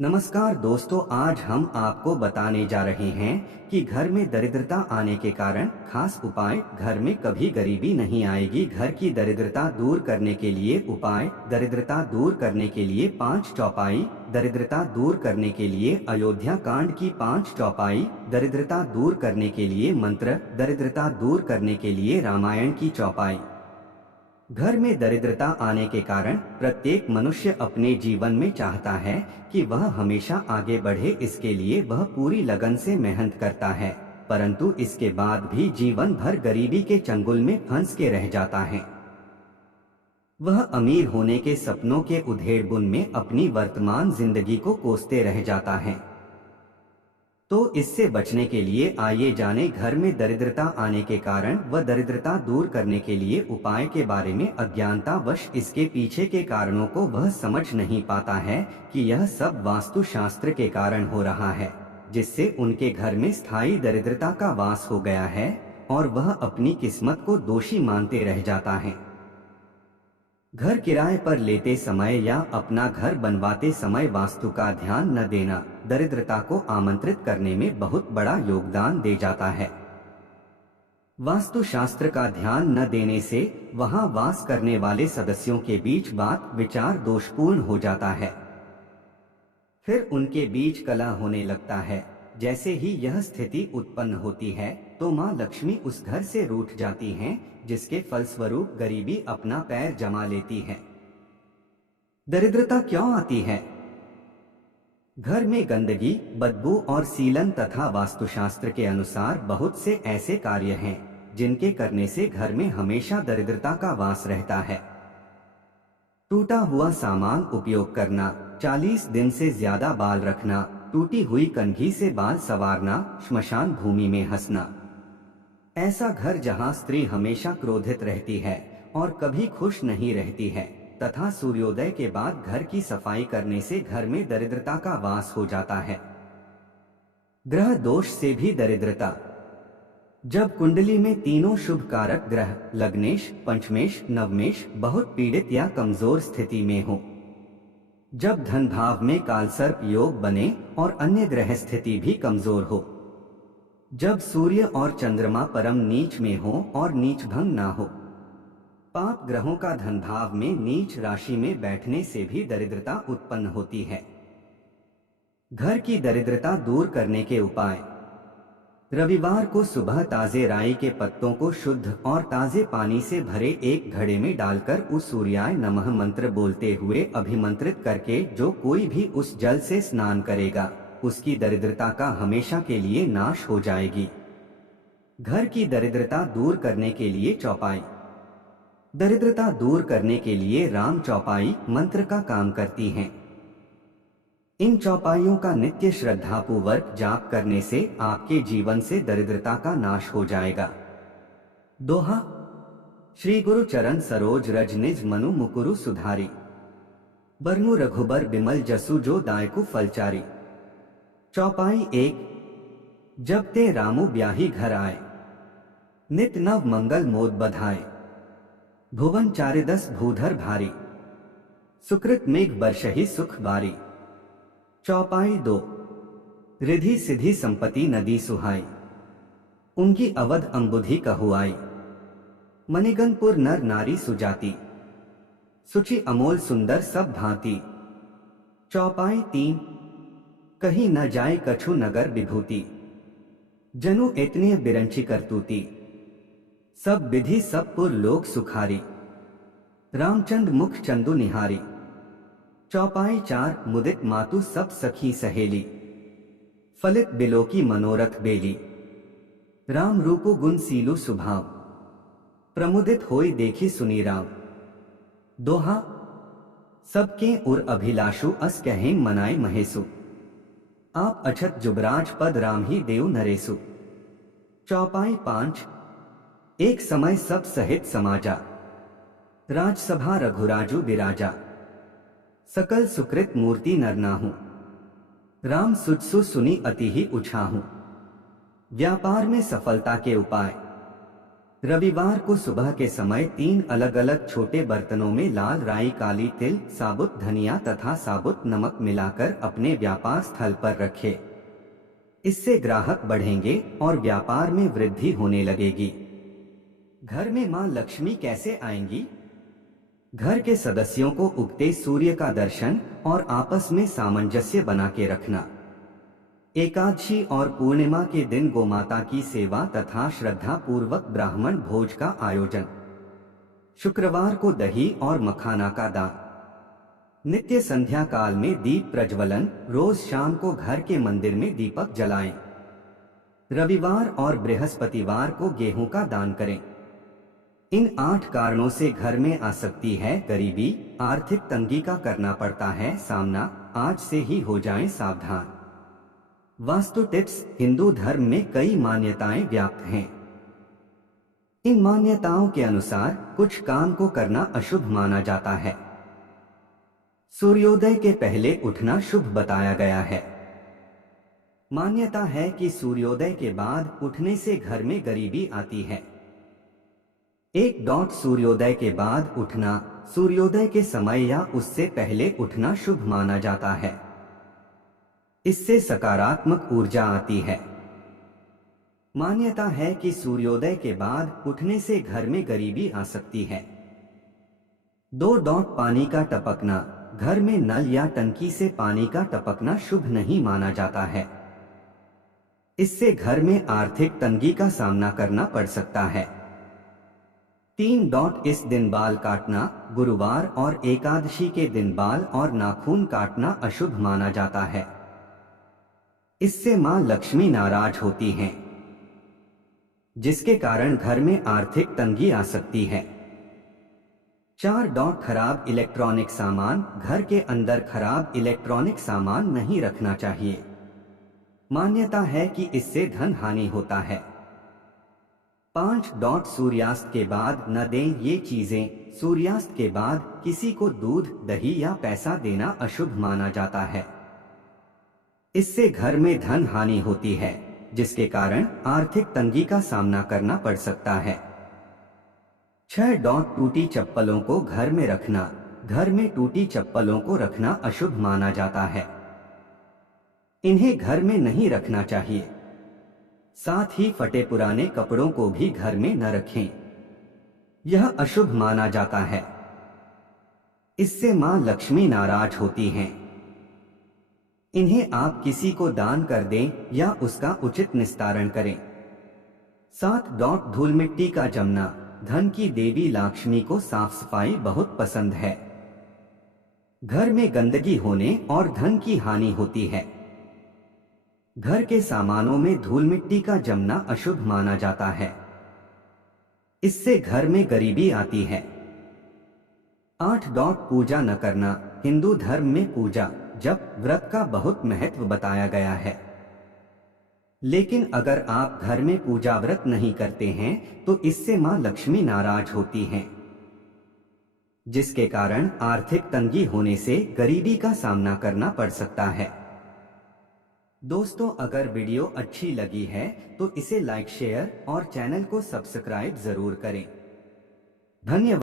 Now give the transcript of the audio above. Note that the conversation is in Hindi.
नमस्कार दोस्तों, आज हम आपको बताने जा रहे हैं कि घर में दरिद्रता आने के कारण खास उपाय। घर में कभी गरीबी नहीं आएगी। घर की दरिद्रता दूर करने के लिए उपाय। दरिद्रता दूर करने के लिए 5 चौपाई। दरिद्रता दूर करने के लिए अयोध्या कांड की 5 चौपाई। दरिद्रता दूर करने के लिए मंत्र। दरिद्रता दूर करने के लिए रामायण की चौपाई। घर में दरिद्रता आने के कारण प्रत्येक मनुष्य अपने जीवन में चाहता है कि वह हमेशा आगे बढ़े। इसके लिए वह पूरी लगन से मेहनत करता है, परंतु इसके बाद भी जीवन भर गरीबी के चंगुल में फंस के रह जाता है। वह अमीर होने के सपनों के उधेड़-बुन में अपनी वर्तमान जिंदगी को कोसते रह जाता है। तो इससे बचने के लिए आइए जाने घर में दरिद्रता आने के कारण व दरिद्रता दूर करने के लिए उपाय के बारे में। अज्ञानतावश इसके पीछे के कारणों को वह समझ नहीं पाता है कि यह सब वास्तुशास्त्र के कारण हो रहा है, जिससे उनके घर में स्थायी दरिद्रता का वास हो गया है और वह अपनी किस्मत को दोषी मानते रह जाता है। घर किराए पर लेते समय या अपना घर बनवाते समय वास्तु का ध्यान न देना दरिद्रता को आमंत्रित करने में बहुत बड़ा योगदान दे जाता है। वास्तुशास्त्र का ध्यान न देने से वहां वास करने वाले सदस्यों के बीच बात विचार दोषपूर्ण हो जाता है। फिर उनके बीच कलह होने लगता है। जैसे ही यह स्थिति उत्पन्न होती है तो मां लक्ष्मी उस घर से रूठ जाती हैं, जिसके फलस्वरूप गरीबी अपना पैर जमा लेती है। दरिद्रता क्यों आती है? घर में गंदगी, बदबू और सीलन तथा वास्तुशास्त्र के अनुसार बहुत से ऐसे कार्य हैं जिनके करने से घर में हमेशा दरिद्रता का वास रहता है। टूटा हुआ सामान उपयोग करना, 40 दिन से ज्यादा बाल रखना, टूटी हुई कंघी से बाल संवारना, श्मशान भूमि में हंसना। ऐसा घर जहां स्त्री हमेशा क्रोधित रहती है और कभी खुश नहीं रहती है तथा सूर्योदय के बाद घर की सफाई करने से घर में दरिद्रता का वास हो जाता है। ग्रह दोष से भी दरिद्रता। जब कुंडली में तीनों शुभ कारक ग्रह लग्नेश, पंचमेश, नवमेश बहुत पीड़ित या कमजोर स्थिति में हो, जब धन भाव में कालसर्प योग बने और अन्य ग्रह स्थिति भी कमजोर हो, जब सूर्य और चंद्रमा परम नीच में हो और नीच भंग ना हो, पाप ग्रहों का धन भाव में नीच राशि में बैठने से भी दरिद्रता उत्पन्न होती है। घर की दरिद्रता दूर करने के उपाय। रविवार को सुबह ताजे राई के पत्तों को शुद्ध और ताजे पानी से भरे एक घड़े में डालकर उस सूर्याय नमः मंत्र बोलते हुए अभिमंत्रित करके जो कोई भी उस जल से स्नान करेगा उसकी दरिद्रता का हमेशा के लिए नाश हो जाएगी। घर की दरिद्रता दूर करने के लिए चौपाई। दरिद्रता दूर करने के लिए राम चौपाई मंत्र का काम करती हैं। इन चौपाइयों का नित्य श्रद्धापूर्वक जाप करने से आपके जीवन से दरिद्रता का नाश हो जाएगा। दोहा। श्री गुरु चरण सरोज रज निज मनु मुकुरु सुधारी, बरनु रघुबर बिमल जसु जो दायकु फलचारी। चौपाई 1। जब ते रामु ब्याही घर आए, नित नव मंगल मोद बधाए। भुवन चारिदस भूधर भारी, सुकृत मेघ बरसहि सुख बारी। चौपाई 2। रिधि सिद्धि संपत्ति नदी सुहाई, उनकी अवध अंबुधि कहुआई। मणिगनपुर नर नारी सुजाति, सुचि अमोल सुंदर सब भांति। चौपाई 3। कहीं न जाए कछु नगर विभूति, जनु इतने बिरंची करतूती। सब विधि सब पुर लोक सुखारी, रामचंद मुख चंदु निहारी। चौपाई 4। मुदित मातु सब सखी सहेली, फलित बिलो की मनोरथ बेली। राम रूपु गुण सीलु सुभाव, प्रमुदित होई देखी सुनी राम। दोहा। सबके उर अभिलाषु अस कहें मनाए महेसु, आप अछत जुबराज पद राम ही देव नरेसु। चौपाई 5। एक समय सब सहित समाजा, राजसभा रघुराजु विराजा। सकल सुकृत मूर्ति नरनाहु, राम सुजसु सुनी अति ही उछाहू। व्यापार में सफलता के उपाय। रविवार को सुबह के समय 3 अलग अलग छोटे बर्तनों में लाल राई, काली तिल, साबुत धनिया तथा साबुत नमक मिलाकर अपने व्यापार स्थल पर रखें। इससे ग्राहक बढ़ेंगे और व्यापार में वृद्धि होने लगेगी। घर में मां लक्ष्मी कैसे आएंगी? घर के सदस्यों को उगते सूर्य का दर्शन और आपस में सामंजस्य बना के रखना। एकादशी और पूर्णिमा के दिन गोमाता की सेवा तथा श्रद्धा पूर्वक ब्राह्मण भोज का आयोजन। शुक्रवार को दही और मखाना का दान। नित्य संध्या काल में दीप प्रज्वलन, रोज शाम को घर के मंदिर में दीपक जलाएं। रविवार और बृहस्पतिवार को गेहूं का दान करें। इन 8 कारणों से घर में आ सकती है गरीबी, आर्थिक तंगी का करना पड़ता है सामना। आज से ही हो जाएं सावधान। वास्तु टिप्स। हिंदू धर्म में कई मान्यताएं व्याप्त हैं। इन मान्यताओं के अनुसार कुछ काम को करना अशुभ माना जाता है। सूर्योदय के पहले उठना शुभ बताया गया है। मान्यता है कि सूर्योदय के बाद उठने से घर में गरीबी आती है। सूर्योदय के बाद उठना, सूर्योदय के समय या उससे पहले उठना शुभ माना जाता है। इससे सकारात्मक ऊर्जा आती है। मान्यता है कि सूर्योदय के बाद उठने से घर में गरीबी आ सकती है। पानी का टपकना। घर में नल या टंकी से पानी का टपकना शुभ नहीं माना जाता है। इससे घर में आर्थिक तंगी का सामना करना पड़ सकता है। इस दिन बाल काटना। गुरुवार और एकादशी के दिन बाल और नाखून काटना अशुभ माना जाता है। इससे मां लक्ष्मी नाराज होती हैं, जिसके कारण घर में आर्थिक तंगी आ सकती है। खराब इलेक्ट्रॉनिक सामान। घर के अंदर खराब इलेक्ट्रॉनिक सामान नहीं रखना चाहिए। मान्यता है कि इससे धन हानि होता है। सूर्यास्त के बाद न दें ये चीजें। सूर्यास्त के बाद किसी को दूध, दही या पैसा देना अशुभ माना जाता है। इससे घर में धन हानि होती है, जिसके कारण आर्थिक तंगी का सामना करना पड़ सकता है। टूटी चप्पलों को घर में रखना। घर में टूटी चप्पलों को रखना अशुभ माना जाता है। इन्हें घर में नहीं रखना चाहिए। साथ ही फटे पुराने कपड़ों को भी घर में न रखें। यह अशुभ माना जाता है। इससे मां लक्ष्मी नाराज होती हैं। इन्हें आप किसी को दान कर दें या उसका उचित निस्तारण करें। धूल मिट्टी का जमना। धन की देवी लक्ष्मी को साफ सफाई बहुत पसंद है। घर में गंदगी होने और धन की हानि होती है। घर के सामानों में धूल मिट्टी का जमना अशुभ माना जाता है। इससे घर में गरीबी आती है। पूजा न करना। हिंदू धर्म में पूजा, जप, व्रत का बहुत महत्व बताया गया है। लेकिन अगर आप घर में पूजा व्रत नहीं करते हैं तो इससे मां लक्ष्मी नाराज होती हैं, जिसके कारण आर्थिक तंगी होने से गरीबी का सामना करना पड़ सकता है। दोस्तों, अगर वीडियो अच्छी लगी है तो इसे लाइक, शेयर और चैनल को सब्सक्राइब जरूर करें। धन्यवाद।